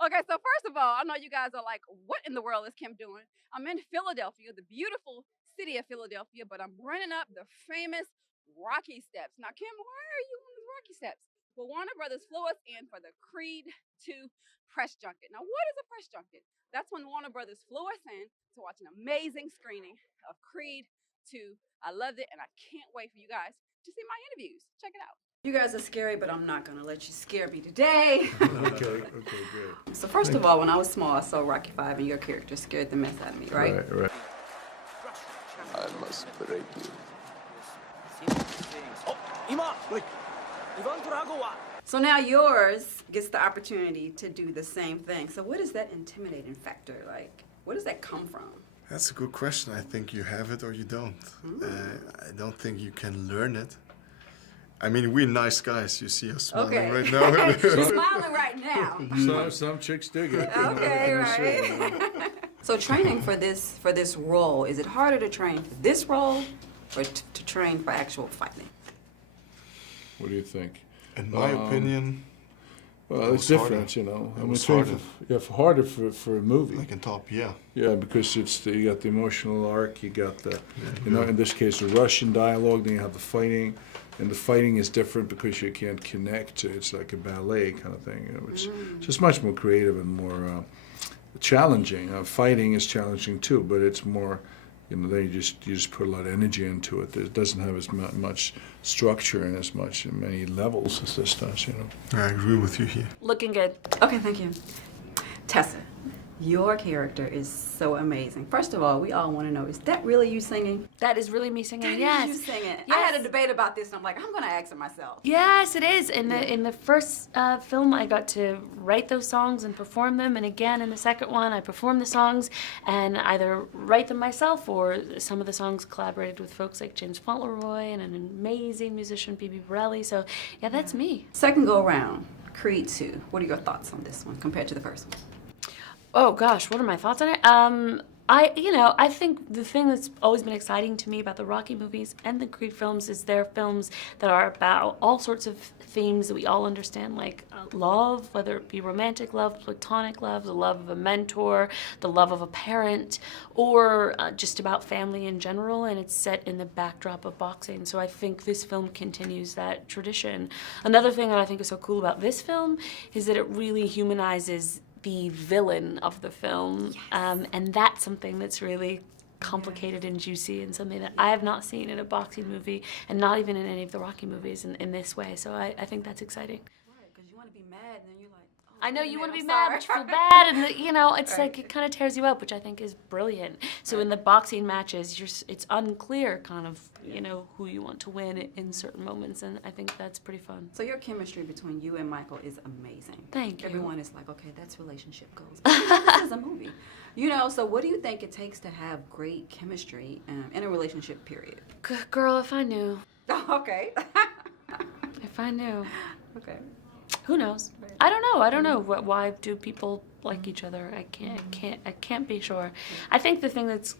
Okay, so first of all, I know you guys are like, what in the world is Kim doing? I'm in Philadelphia, the beautiful city of Philadelphia, but I'm running up the famous Rocky Steps. Now, Kim, why are you on the Rocky Steps? Well, Warner Brothers flew us in for the Creed 2 press junket. Now, what is a press junket? That's when Warner Brothers flew us in to watch an amazing screening of Creed 2. I loved it, and I can't wait for you guys to see my interviews. Check it out. You guys are scary, but I'm not gonna let you scare me today. Okay, good. So first of all, when I was small, I saw Rocky V, and your character scared the mess out of me, right? Right. I must break you. So now yours gets the opportunity to do the same thing. So what is that intimidating factor like? Where does that come from? That's a good question. I think you have it or you don't. I don't think you can learn it. I mean, we're nice guys. You see us smiling right now. You're smiling right now. Some chicks dig it. Okay, right. So training for this role, is it harder to train for this role or to train for actual fighting? What do you think? In my opinion, Well, it's different, you know. I mean, was training harder. harder for a movie. like in top, yeah. Yeah, because you got the emotional arc, you got the, you know, in this case, the Russian dialogue, then you have the fighting, and the fighting is different because you can't connect. It's like a ballet kind of thing, you know, which is just much more creative and more challenging. Fighting is challenging too, but it's more, you know, then you just put a lot of energy into it. It doesn't have as much structure and as many levels as this does, you know. I agree with you here. Looking good. Okay, thank you. Tessa, your character is so amazing. First of all, we all want to know, is that really you singing? That is really me singing. That Yes. is you singing. I Yes. had a debate about this, and I'm like, I'm going to ask it myself. Yes, it is. In the first film, I got to write those songs and perform them, and again in the second one, I performed the songs and either write them myself or some of the songs collaborated with folks like James Fauntleroy and an amazing musician, Bibi Borelli. So yeah, that's me. Second go around, Creed 2. What are your thoughts on this one compared to the first one? Oh gosh, what are my thoughts on it? I think the thing that's always been exciting to me about the Rocky movies and the Creed films is they're films that are about all sorts of themes that we all understand, like love, whether it be romantic love, platonic love, the love of a mentor, the love of a parent, or just about family in general, and it's set in the backdrop of boxing. So I think this film continues that tradition. Another thing that I think is so cool about this film is that it really humanizes the villain of the film, and that's something that's really complicated and juicy and something that I have not seen in a boxing movie and not even in any of the Rocky movies in this way. So I think that's exciting. Right, because you want to be mad, and then you're like, oh, I know wait a you want to minute, be I'm mad, but you sorry. feel bad, and you know, it's Right. like it kind of tears you up, which I think is brilliant. So in the boxing matches, it's unclear kind of, you know, who you want to win in certain moments, and I think that's pretty fun. So your chemistry between you and Michael is amazing. Thank you. Everyone is like, okay, that's relationship goals. But this is a movie. You know, so what do you think it takes to have great chemistry in a relationship period? Girl, if I knew. Okay. If I knew. Okay. Who knows? I don't know. Why do people like each other? I can't be sure. I think the thing that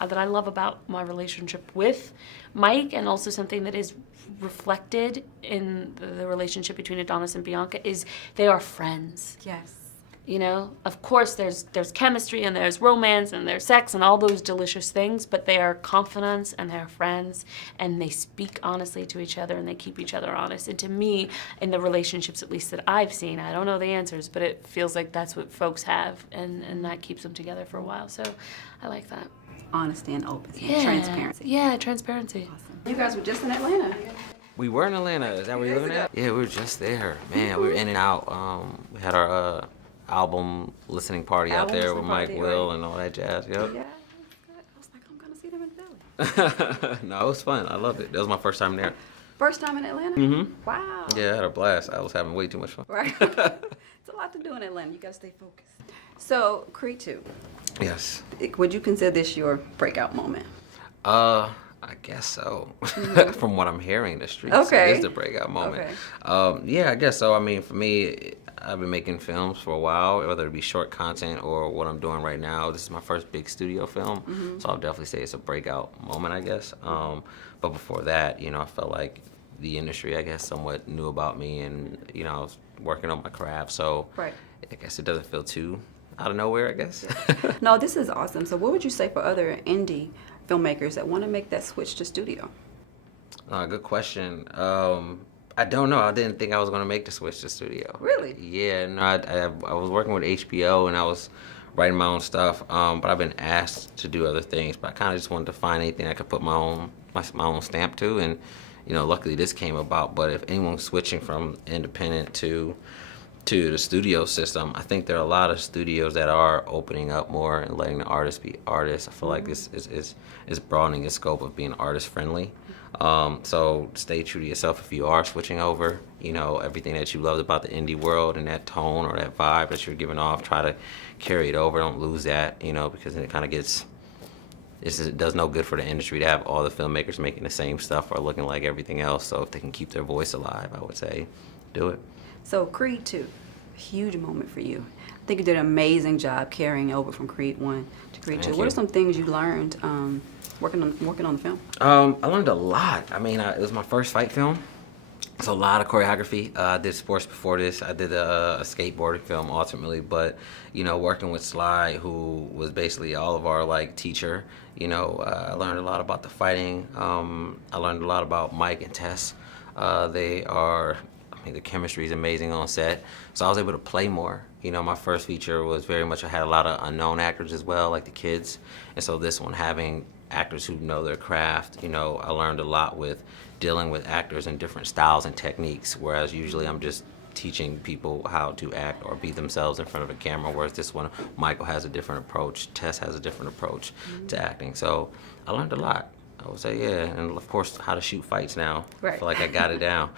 I love about my relationship with Mike, and also something that is reflected in the relationship between Adonis and Bianca, is they are friends. Yes. You know, of course there's chemistry and there's romance and there's sex and all those delicious things, but they are confidants and they're friends, and they speak honestly to each other and they keep each other honest. And to me, in the relationships at least that I've seen, I don't know the answers, but it feels like that's what folks have, and that keeps them together for a while. So I like that. Honesty and openness. Yeah. Transparency. Yeah, transparency. Awesome. You guys were just in Atlanta. We were in Atlanta. Is that where you're living at? Yeah, we were just there. Man, we were in and out. We had our album listening party out Album there with listening Mike party, Will right. and all that jazz. Yep. Yeah, that's good. I was like, I'm gonna see them in Philly. No, it was fun. I loved it. That was my first time there. First time in Atlanta? Mm-hmm. Wow. Yeah, I had a blast. I was having way too much fun. Right. It's a lot to do in Atlanta. You gotta stay focused. So, Creed 2. Yes. Would you consider this your breakout moment? I guess so. From what I'm hearing in the streets, Okay. it is the breakout moment. Okay. Yeah, I guess so. I mean, for me, I've been making films for a while, whether it be short content or what I'm doing right now. This is my first big studio film, so I'll definitely say it's a breakout moment, I guess. But before that, you know, I felt like the industry, I guess, somewhat knew about me, and you know, I was working on my craft, so Right. I guess it doesn't feel too out of nowhere, I guess. No, this is awesome. So what would you say for other indie filmmakers that want to make that switch to studio? Good question. I don't know. I didn't think I was going to make the switch to studio. Really? Yeah, no, I was working with HBO and I was writing my own stuff, but I've been asked to do other things, but I kind of just wanted to find anything I could put my own stamp to, and you know, luckily this came about. But if anyone's switching from independent to the studio system, I think there are a lot of studios that are opening up more and letting the artists be artists. I feel like this is broadening the scope of being artist friendly. So stay true to yourself if you are switching over. You know, everything that you loved about the indie world and that tone or that vibe that you're giving off, try to carry it over. Don't lose that, you know, because then it kind of gets, it does no good for the industry to have all the filmmakers making the same stuff or looking like everything else. So if they can keep their voice alive, I would say do it. So Creed 2, huge moment for you. I think you did an amazing job carrying over from Creed 1 to Creed 2. Thank What you. are some things you learned working on the film? I learned a lot. I mean, it was my first fight film, so a lot of choreography. I did sports before this. I did a skateboarding film ultimately, but you know, working with Sly, who was basically all of our like teacher. You know, I learned a lot about the fighting. I learned a lot about Mike and Tess. The chemistry is amazing on set, so I was able to play more. You know, my first feature was very much, I had a lot of unknown actors as well, like the kids, and so this one having actors who know their craft, you know, I learned a lot with dealing with actors in different styles and techniques, whereas usually I'm just teaching people how to act or be themselves in front of a camera, whereas this one, Michael has a different approach, Tess has a different approach to acting, so I learned a lot. I would say, yeah, and of course, how to shoot fights now. Right. I feel like I got it down.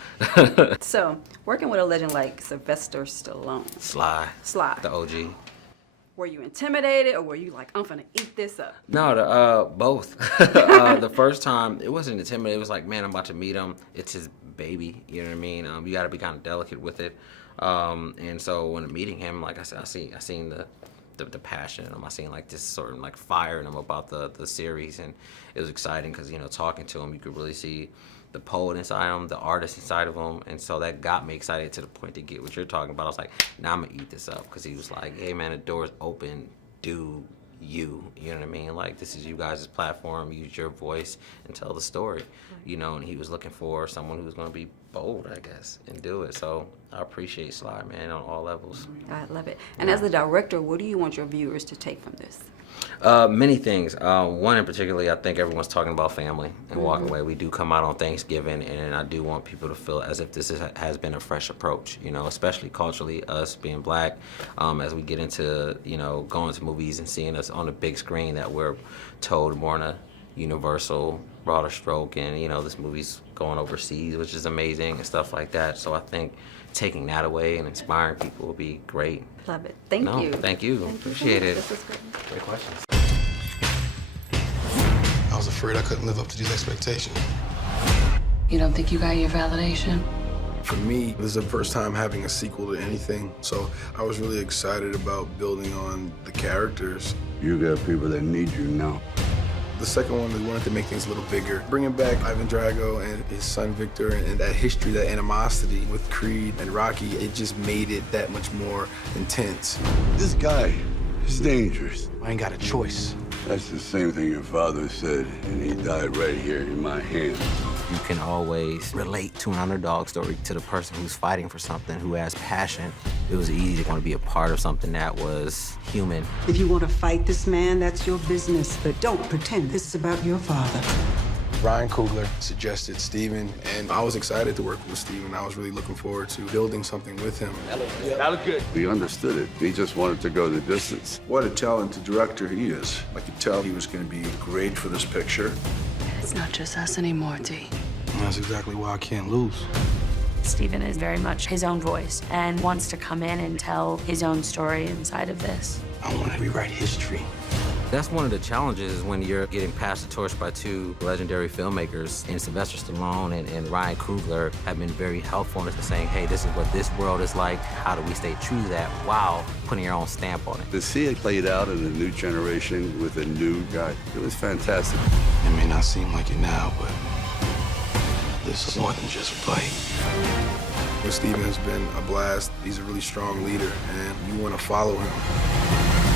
So, working with a legend like Sylvester Stallone, Sly, Sly, the OG. were you intimidated or were you like, I'm gonna eat this up? No, both. The first time, it wasn't intimidating. It was like, man, I'm about to meet him. It's his baby, you know what I mean? You got to be kind of delicate with it. And so when meeting him, like I said, I seen the passion in him. I seen like this sort of like fire in him about the series, and it was exciting because, you know, talking to him, you could really see the poet inside him, the artist inside of him, and so that got me excited to the point to get what you're talking about. I was like, nah, I'm gonna eat this up, because he was like, hey man, the door's open, do you know what I mean? Like, this is you guys' platform, use your voice and tell the story, you know, and he was looking for someone who was gonna be bold, I guess, and do it. So I appreciate Sly, man, on all levels. I love it. And as the director, what do you want your viewers to take from this? Many things. One in particular, I think everyone's talking about family and walking away. We do come out on Thanksgiving, and I do want people to feel as if this has been a fresh approach, you know, especially culturally, us being black, as we get into, you know, going to movies and seeing us on the big screen, that we're told more in a universal, broader stroke, and, you know, this movie's going overseas, which is amazing and stuff like that. So I think taking that away and inspiring people will be great. Love it. Thank No, you. thank you. Thank you so Appreciate much. it. This was great. Great questions. I was afraid I couldn't live up to these expectations. You don't think you got your validation? For me, this is the first time having a sequel to anything, so I was really excited about building on the characters. You got people that need you now. The second one, we wanted to make things a little bigger. Bringing back Ivan Drago and his son Victor, and that history, that animosity with Creed and Rocky, it just made it that much more intense. This guy is dangerous. I ain't got a choice. That's the same thing your father said, and he died right here in my hands. You can always relate to an underdog story, to the person who's fighting for something, who has passion. It was easy to want to be a part of something that was human. If you want to fight this man, that's your business. But don't pretend this is about your father. Ryan Coogler suggested Steven, and I was excited to work with Steven. I was really looking forward to building something with him. That looked good. He understood it. He just wanted to go the distance. What a talented director he is. I could tell he was going to be great for this picture. It's not just us anymore, D. And that's exactly why I can't lose. Steven is very much his own voice and wants to come in and tell his own story inside of this. I want to rewrite history. That's one of the challenges when you're getting passed the torch by two legendary filmmakers, and Sylvester Stallone and Ryan Coogler have been very helpful in saying, hey, this is what this world is like. How do we stay true to that while putting your own stamp on it? To see it played out in a new generation with a new guy, it was fantastic. It may not seem like it now, but This is more than just a fight. Steven has been a blast. He's a really strong leader, and you want to follow him.